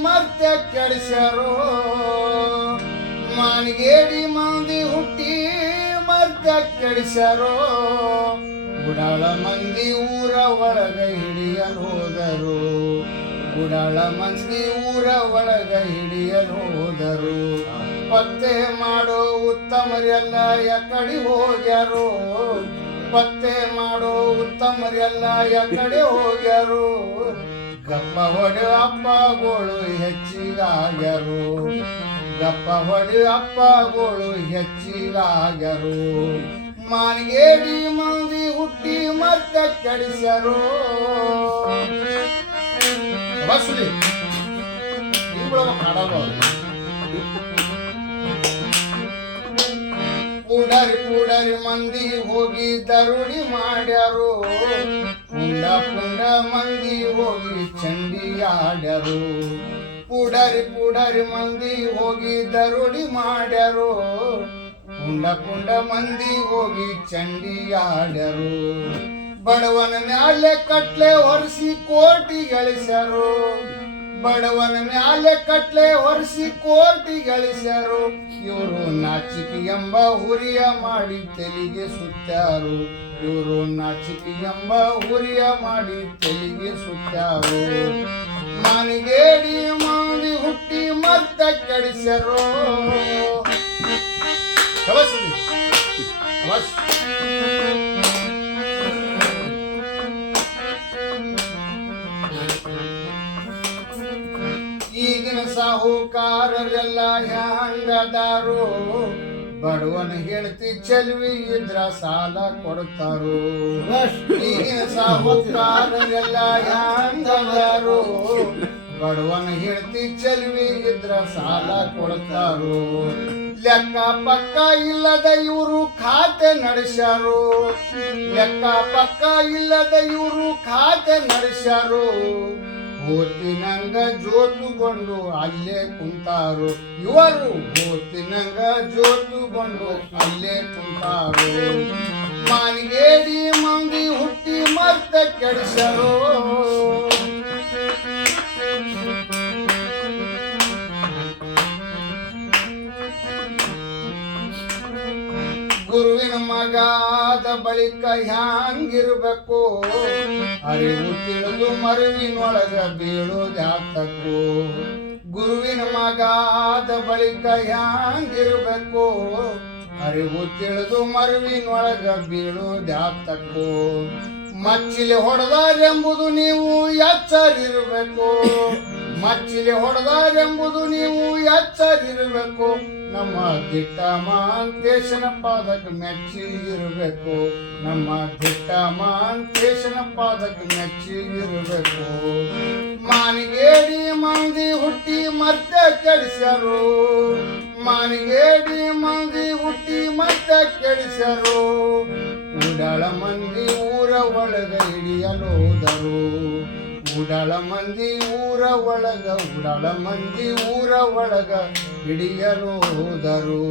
ಮತ್ತೆ ಕೆಡಿಸ್ಯಾರೋ ಮಾನಿಗೇಡಿ ಮಂದಿ ಹುಟ್ಟಿ ಮತ್ತೆ ಕೆಡಿಸ್ಯಾರೋ ಗುಡಾಳ ಮಂದಿ ಊರ ಒಳಗ ಹಿಡಿಯಲು ಹೋದರು ಗುಡಾಳ ಮಂದಿ ಊರ ಒಳಗ ಹಿಡಿಯಲು ಹೋದರು ಪತ್ತೆ ಮಾಡೋ ಉತ್ತಮರೆಲ್ಲ ಯಾಕಡೆ ಹೋಗ್ಯಾರೋ ಪತ್ತೆ ಮಾಡೋ ಉತ್ತಮರೆಲ್ಲ ಯಾಕಡೆ ಹೋಗ್ಯಾರೋ ಗಪ್ಪ ಹೊಡೆ ಅಪ್ಪಗಳು ಹೆಚ್ಚಿಗಾಗ್ಯಾರು ಗಪ್ಪ ಹೊಡೆ ಅಪ್ಪಗಳು ಹೆಚ್ಚಿಗಾಗ್ಯಾರು ಮಾನಿಗೇಡಿ ಮಂದಿ ಹುಟ್ಟಿ ಮತ್ತೆ ಕೆಡಿಸ್ಯಾರೋ ಬಸ್ಲಿ ಹಾಡೋದು ಪುಡರಿ ಮಂದಿ ಹೋಗಿ ದರುಡಿ ಮಾಡ್ಯಾರು ಪುಂಡ ಮಂದಿ ಹೋಗಿ ಚಂಡಿ ಆಡ್ಯಾರು ಪುಡರಿ ಮಂದಿ ಹೋಗಿ ದರುಡಿ ಮಾಡ್ಯಾರು ಪುಂಡ ಮಂದಿ ಹೋಗಿ ಚಂಡಿ ಆಡ್ಯಾರು ಬಡವನ ಮ್ಯಾಲೆ ಕಟ್ಲೆ ಹೊರಿಸಿ ಕೋಟಿ ಗಳಿಸ್ಯಾರು ಬಡವನ ಮ್ಯಾಲೆ ಕಟ್ಲೆ ಹೊರಿಸಿ ಕೋಟಿ ಗಳಿಸ್ಯಾರು ಇವರು ನಾಚಿಕೆ ಎಂಬ ಹುರಿಯ ಮಾಡಿ ತೆಲಿಗೆ ಸುತ್ತಾರು ಇವರು ನಾಚಿಕೆ ಎಂಬ ಹುರಿಯ ಮಾಡಿ ತೆಲಿಗೆ ಸುತ್ತಾರು ಮಾನಿಗೇಡಿ ಮಂದಿ ಹುಟ್ಟಿ ಮತ್ತೆ ಕೆಡಿಸ್ಯಾರೋ ಈಗಿನ ಸಾಹುಕಾರರೆಲ್ಲ ಹ್ಯಾಂಗದಾರು ಬಡವನ ಹೇಳ್ತಿ ಚೆಲ್ವಿ ಇದ್ರ ಸಾಲ ಕೊಡ್ತಾರೋ ಈಗಿನ ಸಾಹುಕಾರರೆಲ್ಲ ಹ್ಯಾಂಗದಾರು ಬಡವನ ಹೇಳ್ತಿ ಚೆಲ್ವಿ ಇದ್ರ ಸಾಲ ಕೊಡ್ತಾರೋ ಲೆಕ್ಕ ಪಕ್ಕ ಇಲ್ಲದ ಇವರು ಖಾತೆ ನಡೆಸ್ಯಾರು ಲೆಕ್ಕ ಪಕ್ಕ ಇಲ್ಲದ ಇವರು ಖಾತೆ ನಡೆಸ್ಯಾರು ಹೋತಿನಂಗ ಜೋತುಗೊಂಡು ಅಲ್ಲೇ ಕುಂತಾರು ಇವರು ಹೋತಿನಂಗ ಜೋತುಗೊಂಡು ಅಲ್ಲೇ ಕುಂತಾರು ಮಾನಿಗೇಡಿ ಮಂದಿ ಹುಟ್ಟಿ ಮತ್ತೆ ಕೆಡಿಸ್ಯಾರೋ ಗುರುವಿನ ಮಗಾದ ಬಳಿಕ ಹ್ಯಾಂಗಿರ್ಬೇಕು ಅರಿವು ತಿಳಿದು ಮರುವಿನೊಳಗ ಬೀಳೋದ್ಯಾತಕ್ಕೋ ಗುರುವಿನ ಮಗಾದ ಬಳಿಕ ಹ್ಯಾಂಗಿರ್ಬೇಕು ಅರಿವು ತಿಳಿದು ಮರುವಿನೊಳಗ ಬೀಳೋದ್ಯಾತಕ್ಕೋ ಮಚ್ಚಿಲೆ ಹೊಡೆದಾರೆಂಬುದು ನೀವು ಎಚ್ಚರಿರ್ಬೇಕು ಮಚ್ಚಿಲೆ ಹೊಡೆದಾರೆಂಬುದು ನೀವು ಎಚ್ಚರಿರ್ಬೇಕು ನಮ್ಮ ದಿಟ್ಟ ಮಹಾಂತೇಶನ ಪಾದಕ್ಕೆ ಮೆಚ್ಚಿ ಇರಬೇಕು ನಮ್ಮ ದಿಟ್ಟ ಮಹಾಂತೇಶನ ಪಾದಕ್ಕೆ ಮೆಚ್ಚಿ ಇರಬೇಕು ಮಾನಿಗೇಡಿ ಮಂದಿ ಹುಟ್ಟಿ ಮತ್ತೆ ಕೆಡಿಸ್ಯಾರೋ ಮಾನಿಗೇಡಿ ಮಂದಿ ಹುಟ್ಟಿ ಮತ್ತೆ ಕೆಡಿಸ್ಯಾರೋ ಉಡಾಳ ಮಂದಿ ಊರ ಒಳಗ ಹಿಡಿಯಲು ಹೋದರು ಉಡಾಳ ಮಂದಿ ಊರ ಒಳಗ ಹಿಡಿಯಲು ಹೋದರು